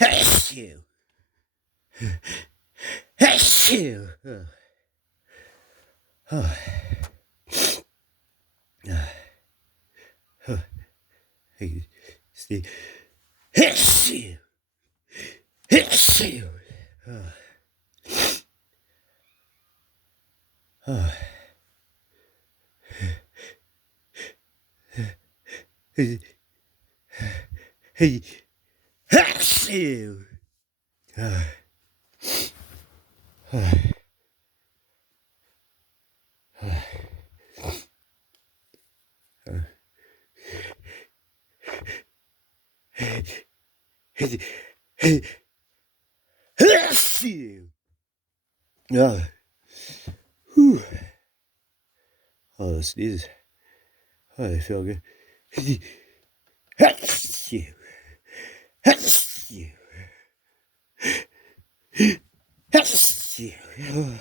Achoo. Achoo. Oh. Hey, Steve. Achoo. Achoo. Oh. Hey, hey, achoo. Achoo. Oh, whew. Oh, those sneezes. Oh, they feel good. Achoo. Achoo. Achoo.